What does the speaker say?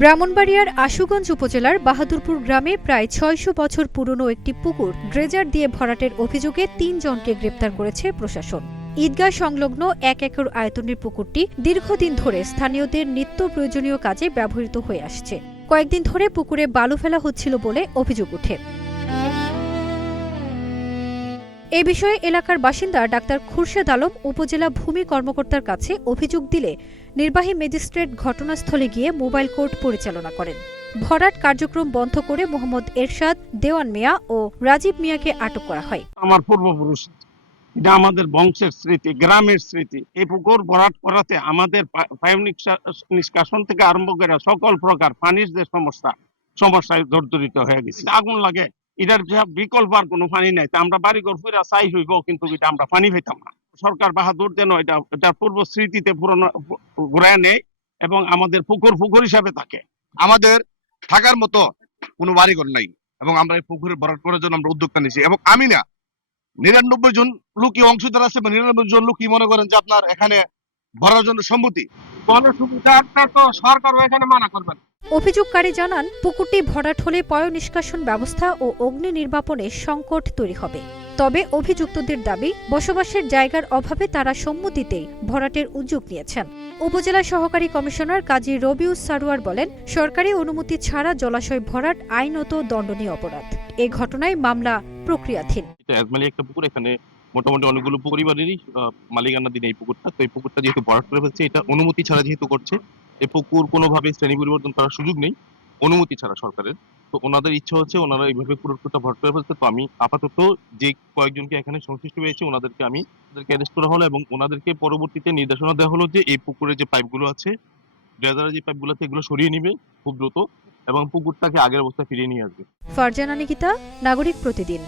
ব্রাহ্মণবাড়িয়ার আশুগঞ্জ উপজেলার বাহাদুরপুর গ্রামে প্রায় ৬০০ বছর পুরনো একটি পুকুর ড্রেজার দিয়ে ভরাটের অভিযোগে ৩ জনকে গ্রেপ্তার করেছে প্রশাসন। ঈদগাহ সংলগ্ন ১ একর আয়তনের পুকুরটি দীর্ঘদিন ধরে স্থানীয়দের নিত্য প্রয়োজনীয় কাজে ব্যবহৃত হয়ে আসছে। কয়েকদিন ধরে পুকুরে বালু ফেলা হচ্ছিল বলে অভিযোগ ওঠে। এ বিষয়ে এলাকার বাসিন্দা ডাক্তার খুরশেদ আলম উপজেলা ভূমি কর্মকর্তার কাছে অভিযোগ দিলে নির্বাহী ম্যাজিস্ট্রেট ঘটনাস্থলে গিয়ে মোবাইল কোর্ট পরিচালনা করেন। ভরাট কার্যক্রম বন্ধ করে মোহাম্মদ এরশাদ, দেওয়ান মিয়া ও রাজীব মিয়াকে আটক করা হয়। আমার পূর্বপুরুষ, এটা আমাদের বংশের স্মৃতি, গ্রামের স্মৃতি। এই পুকুর ভরাট করাতে আমাদের পানি নিষ্কাশন থেকে আরম্ভ করে সকল প্রকার পানির যে সমস্যায় জর্জরিত হয়ে গেছে। আগুন লাগে, এটার বিকল্প আর কোনো পানি নাই। আমরা বাড়িঘর ফিরা চাই হইব, কিন্তু এটা আমরা পানি পেতাম না। সরকার বাহাদুর যেন এটা পূর্ব স্মৃতিতে পুরনো ঘুরায় নেয় এবং আমাদের পুকুর হিসাবে থাকে। আমাদের থাকার মতো কোনো বাড়িঘর নাই এবং আমরা এই পুকুরে ভরাট করার জন্য আমরা উদ্যোগটা নিয়েছি। এবং আমি না, ৯৯ জন লোকই অংশীদার আছে বা ৯৯ জন লোকই মনে করেন যে আপনার এখানে ভরার জন্য সম্মতি। তো সরকার এখানে মানা করবেন। অভিযোগকারী জানান, পুকুরটি ভরাট হলে পয়ঃনিষ্কাশন ব্যবস্থা ও অগ্নি নির্বাপনে সংকট তৈরি হবে। তবে অভিযুক্তদের দাবি, বসবাসের জায়গার অভাবে তারা সম্মতিতেই ভরাটের উদ্যোগ নিয়েছেন। উপজেলা সহকারী কমিশনার কাজী রবিউস সারোয়ার বলেন, সরকারি অনুমতি ছাড়া জলাশয় ভরাট আইনত দণ্ডনীয় অপরাধ। এ ঘটনায় মামলা প্রক্রিয়াধীন। একটা পুকুর, এখানে মোটামুটি অনেকগুলো পরিবারেরই মালিকানাধীন এই পুকুরটা। তো এই পুকুরটা যেহেতু ভরাট করে ফেলছে, এটা অনুমতি ছাড়া যেহেতু করছে, এই পুকুর কোনোভাবে শ্রেণী পরিবর্তন করার সুযোগ নেই অনুমতি ছাড়া সরকারের। তো ওনাদের ইচ্ছা হচ্ছে ওনারা এইভাবে পুকুরটা ভরাট করে ফেলছে। তো আমি আপাতত যে কয়েকজনকে এখানে সংশ্লিষ্ট হয়েছে ওনাদেরকে অ্যারেস্ট করা হলো এবং ওনাদেরকে পরবর্তীতে নির্দেশনা দেওয়া হলো যে এই পুকুরের যে পাইপগুলো আছে, ড্রেজারের যে পাইপগুলো আছে, এগুলো সরিয়ে নিবে খুব দ্রুত এবং পুকুরটাকে আগের অবস্থায় ফিরিয়ে নিয়ে আসবে। ফারজানা নিকিতা, নাগরিক প্রতিদিন।